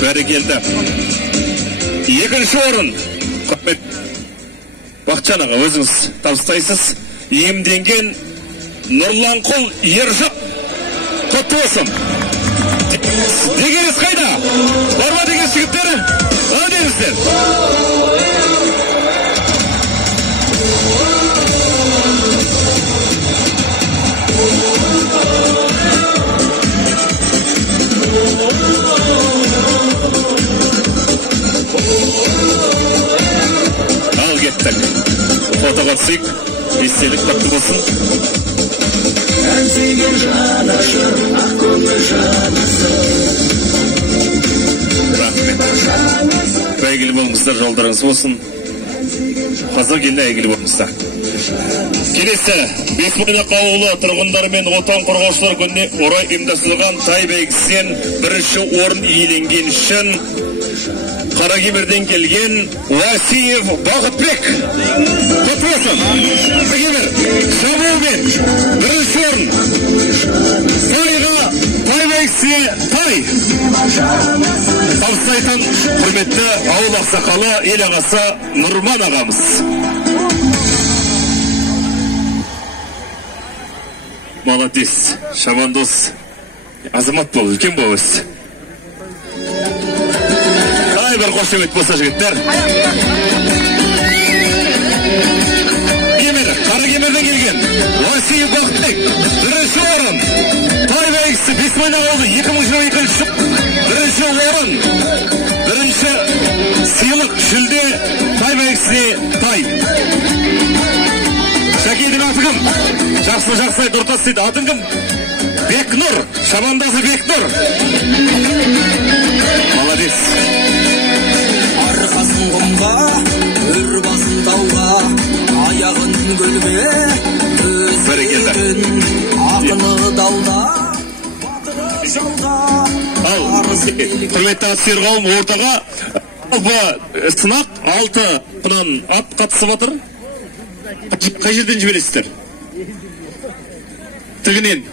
Бәрекелді. Екінші орын. Бақытжан аға, өзіңіз табыстайсыз. Иемденген Нұрланқұл Ержық. Құтты болсын. Дегеніз қайда? Бар ма деген жігіттері? Деңіздер. Ал кеттік. Фотоға түсейік. Естелік құтты болсын. Әнсеген жанашыр, ақ көңіл жанысы. Рахмет. Әйгілі болыңыздар, жолдарыңыз болсын. Қазақ еліне әйгілі болыңыздар. Келесі, Бесмойнақ ауылы тұрғындары мен отан қорғаушылар күніне орай ұйымдастырылған тай бәйгісінен бірінші орын иеленген үшін Қаракемерден келген Уасиев Бақытбек. Құтты болсын. Қаракемер, шабуылмен бірінші орын. Тайға, тай бәйгісіне тай. Табыстайтын құрметті ауыл ақсақалы, ел ағасы Нұрман ағамыз. Молодец, шабандос, азамат бол, үлкен бол өсті. Ай, бір қошемет болса жігіттер. Қаракемерден келген Уасиев Бақытбек, бірінші орын. Тай бәйгісі Бесмойнақ ауылы 2022 бірінші орын. Бірінші сыйлық жүлде тай бәйгісіне тай. Шәкейдің аты кім? Жақсы айт ортасы дейді. Атын кім? Бекнұр. Шабандасы Бекнұр. Молодец. Арқасын құмға, өр басын тауға, аяғын көлге, өзгерін ақыны дауда, батыры жалға. Ал, құрметті атсүйер қауым, ортаға сынақ 6 құнан ат қатысып отыр. Қай жерден жібересіздер? Тігінен.